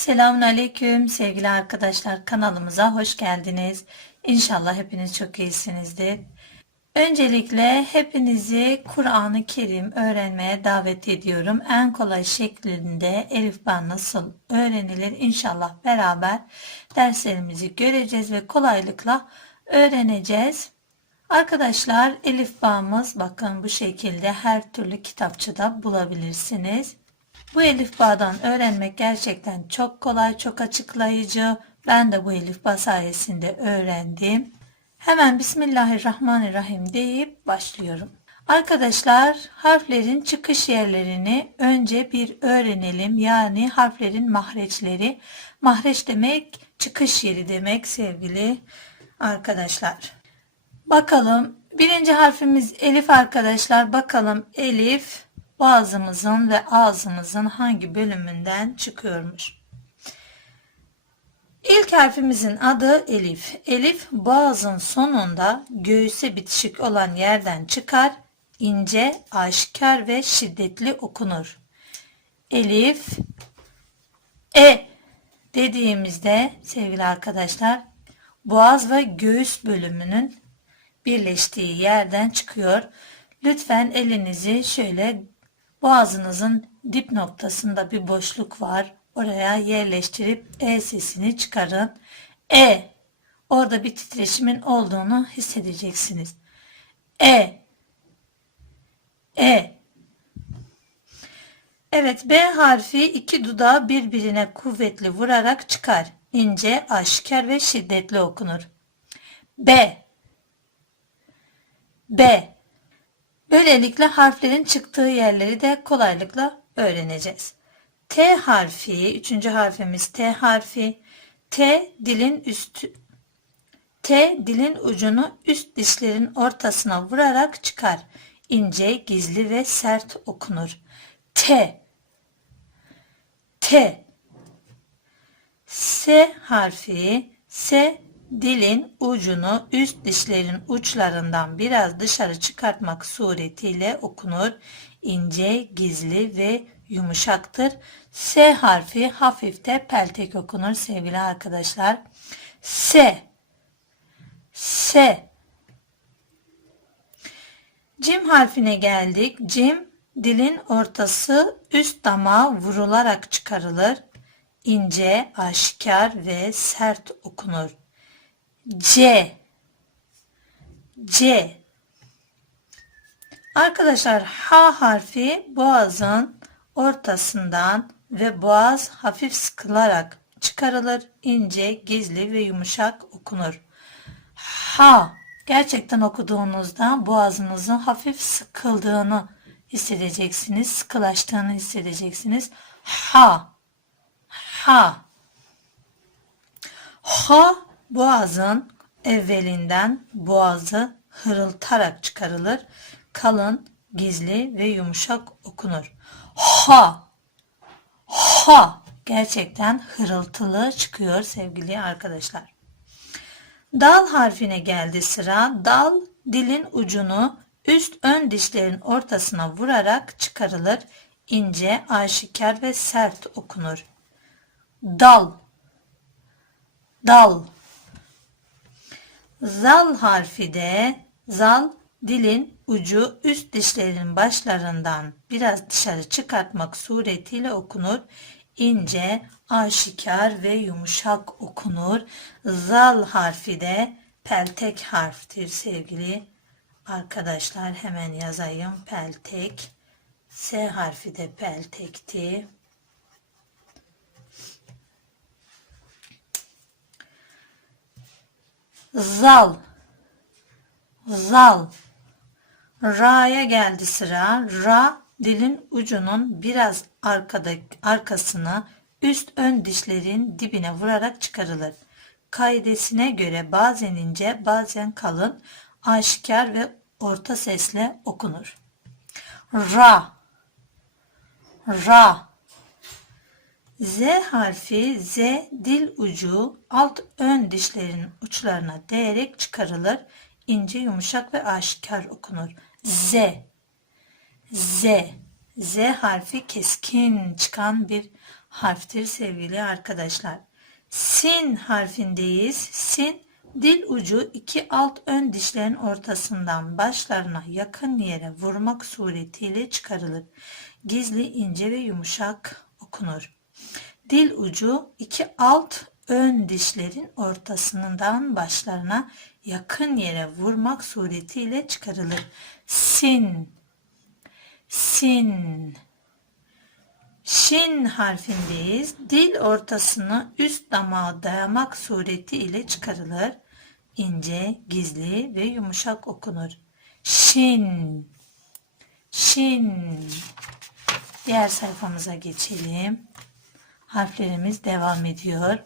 Selamun Aleyküm sevgili arkadaşlar kanalımıza hoş geldiniz. İnşallah hepiniz çok iyisinizdir. Öncelikle hepinizi Kur'an-ı Kerim öğrenmeye davet ediyorum. En kolay şeklinde Elif Ba nasıl öğrenilir İnşallah beraber derslerimizi göreceğiz ve kolaylıkla öğreneceğiz. Arkadaşlar Elif Bağımız bakın bu şekilde her türlü kitapçıda bulabilirsiniz. Bu Elif Bağ'dan öğrenmek gerçekten çok kolay, çok açıklayıcı. Ben de bu Elif Bağ sayesinde öğrendim. Hemen Bismillahirrahmanirrahim deyip başlıyorum. Arkadaşlar harflerin çıkış yerlerini önce bir öğrenelim. Yani harflerin mahreçleri. Mahreç demek çıkış yeri demek sevgili arkadaşlar. Bakalım birinci harfimiz Elif arkadaşlar. Bakalım Elif boğazımızın ve ağzımızın hangi bölümünden çıkıyormuş. İlk harfimizin adı Elif. Elif boğazın sonunda göğüse bitişik olan yerden çıkar, ince, aşikar ve şiddetli okunur. Elif E dediğimizde sevgili arkadaşlar boğaz ve göğüs bölümünün birleştiği yerden çıkıyor. Lütfen elinizi şöyle boğazınızın dip noktasında bir boşluk var. Oraya yerleştirip E sesini çıkarın. E. Orada bir titreşimin olduğunu hissedeceksiniz. E. E. Evet B harfi iki dudağı birbirine kuvvetli vurarak çıkar. İnce, aşikar ve şiddetli okunur. B. B. Böylelikle harflerin çıktığı yerleri de kolaylıkla öğreneceğiz. T harfi, üçüncü harfimiz T harfi. T dilin üstü T dilin ucunu üst dişlerin ortasına vurarak çıkar. İnce, gizli ve sert okunur. T T S harfi S dilin ucunu üst dişlerin uçlarından biraz dışarı çıkartmak suretiyle okunur. İnce, gizli ve yumuşaktır. S harfi hafifte peltek okunur sevgili arkadaşlar. S S Cim harfine geldik. Cim dilin ortası üst damağa vurularak çıkarılır. İnce, aşikar ve sert okunur. C C Arkadaşlar H harfi boğazın ortasından ve boğaz hafif sıkılarak çıkarılır. ince, gizli ve yumuşak okunur. Ha gerçekten okuduğunuzda boğazınızın hafif sıkıldığını hissedeceksiniz. Sıkılaştığını hissedeceksiniz. Ha ha ha boğazın evvelinden boğazı hırıltarak çıkarılır. Kalın, gizli ve yumuşak okunur. Ha ha gerçekten hırıltılı çıkıyor sevgili arkadaşlar. Dal harfine geldi sıra. Dal dilin ucunu üst ön dişlerin ortasına vurarak çıkarılır. İnce, aşikar ve sert okunur. Dal Dal Zal harfi de zal dilin ucu üst dişlerin başlarından biraz dışarı çıkartmak suretiyle okunur. İnce, aşikar ve yumuşak okunur. Zal harfi de peltek harftir sevgili arkadaşlar. Hemen yazayım peltek. S harfi de peltekti. Zal Zal Ra'ya geldi sıra. Ra dilin ucunun biraz arkada, arkasına üst ön dişlerin dibine vurarak çıkarılır. Kaidesine göre bazen ince bazen kalın, aşikar ve orta sesle okunur. Ra Ra Z harfi Z dil ucu alt ön dişlerin uçlarına değerek çıkarılır. İnce, yumuşak ve aşikar okunur. Z Z Z harfi keskin çıkan bir harftir sevgili arkadaşlar. Sin harfindeyiz. Sin dil ucu iki alt ön dişlerin ortasından başlarına yakın yere vurmak suretiyle çıkarılır. Gizli, ince ve yumuşak okunur. Dil ucu iki alt ön dişlerin ortasından başlarına yakın yere vurmak suretiyle çıkarılır. Sin, sin. Şin harfindeyiz. Dil ortasını üst damağa dayamak sureti ile çıkarılır. İnce, gizli ve yumuşak okunur. Şin. Şin. Diğer sayfamıza geçelim. Harflerimiz devam ediyor.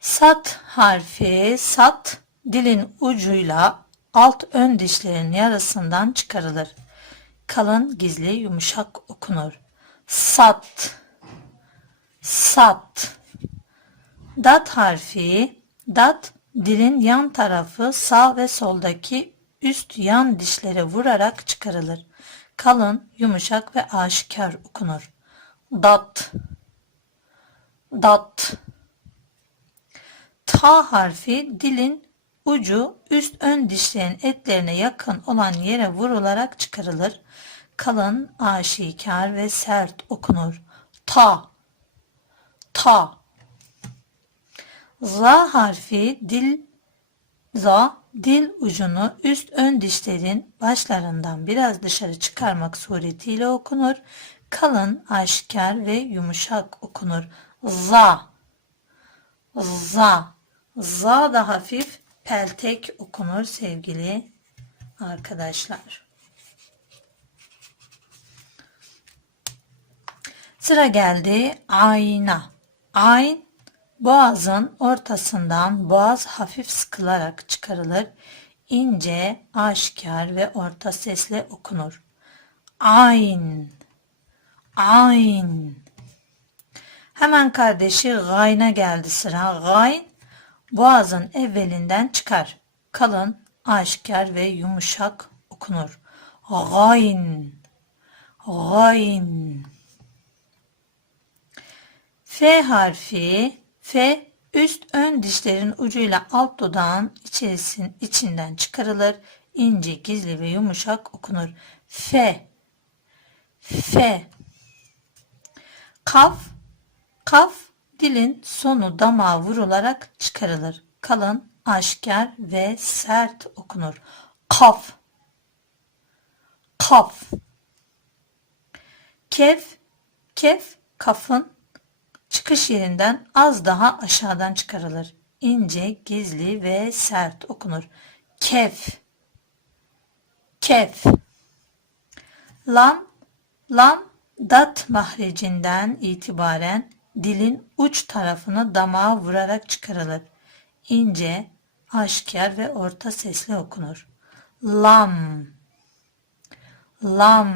Sat harfi sat dilin ucuyla alt ön dişlerin yarısından çıkarılır. Kalın, gizli, yumuşak okunur. Sat. Sat. Dat harfi dat dilin yan tarafı sağ ve soldaki üst yan dişlere vurarak çıkarılır. Kalın, yumuşak ve aşikar okunur. Dat. Dat. Ta harfi dilin ucu üst ön dişlerin etlerine yakın olan yere vurularak çıkarılır. Kalın, aşikar ve sert okunur. Ta. Ta. Za harfi dil za dil ucunu üst ön dişlerin başlarından biraz dışarı çıkarmak suretiyle okunur. Kalın, aşikar ve yumuşak okunur. Za. Za. Za da hafif peltek okunur sevgili arkadaşlar. Sıra geldi ayna. Ayn boğazın ortasından boğaz hafif sıkılarak çıkarılır. İnce, aşikar ve orta sesle okunur. Ayn. Ayn. Hemen kardeşi gayna geldi sıra. Gayn boğazın evvelinden çıkar. Kalın, aşikar ve yumuşak okunur. Gayn. Gayn. F harfi F üst ön dişlerin ucuyla alt dudağın içerisin, içinden çıkarılır. İnce, gizli ve yumuşak okunur. F F Kaf Kaf dilin sonu damağa vurularak çıkarılır. Kalın, aşikar ve sert okunur. Kaf Kaf Kef Kef kafın çıkış yerinden az daha aşağıdan çıkarılır. İnce, gizli ve sert okunur. Kef. Kef. Lam, lam dat mahrecinden itibaren dilin uç tarafını damağa vurarak çıkarılır. İnce, aşikar ve orta sesli okunur. Lam. Lam.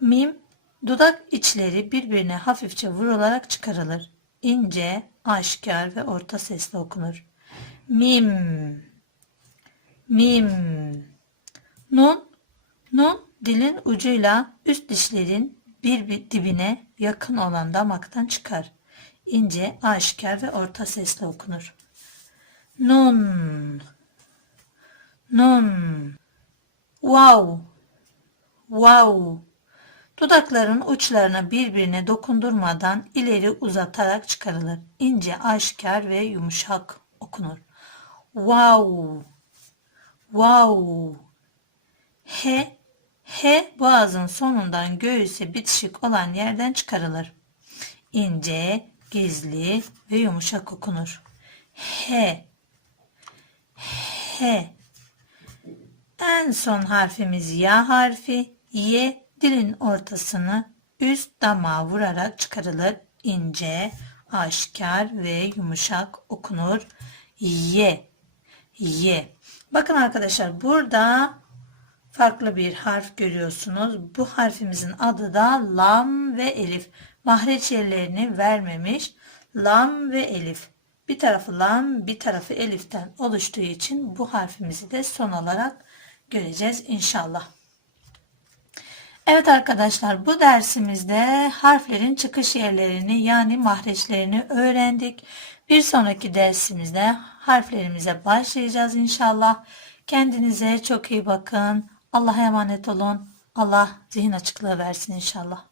Mim Dudak içleri birbirine hafifçe vurularak çıkarılır. İnce, aşikar ve orta sesle okunur. Mim, mim. Nun, nun dilin ucuyla üst dişlerin bir dibine yakın olan damaktan çıkar. İnce, aşikar ve orta sesle okunur. Nun, nun. Wow, wow. Dudakların uçlarına birbirine dokundurmadan ileri uzatarak çıkarılır. İnce, aşikar ve yumuşak okunur. Wow. Wow. He. He boğazın sonundan göğüse bitişik olan yerden çıkarılır. İnce, gizli ve yumuşak okunur. He. He. En son harfimiz ya harfi. Y dilin ortasını üst damağa vurarak çıkarılır. ince, aşikar ve yumuşak okunur. Ye. Ye. Bakın arkadaşlar burada farklı bir harf görüyorsunuz. Bu harfimizin adı da lam ve elif. Mahreç yerlerini vermemiş. Lam ve elif. Bir tarafı lam, bir tarafı eliften oluştuğu için bu harfimizi de son olarak göreceğiz inşallah. Evet arkadaşlar bu dersimizde harflerin çıkış yerlerini yani mahreçlerini öğrendik. Bir sonraki dersimizde harflerimize başlayacağız inşallah. Kendinize çok iyi bakın. Allah'a emanet olun. Allah zihin açıklığı versin inşallah.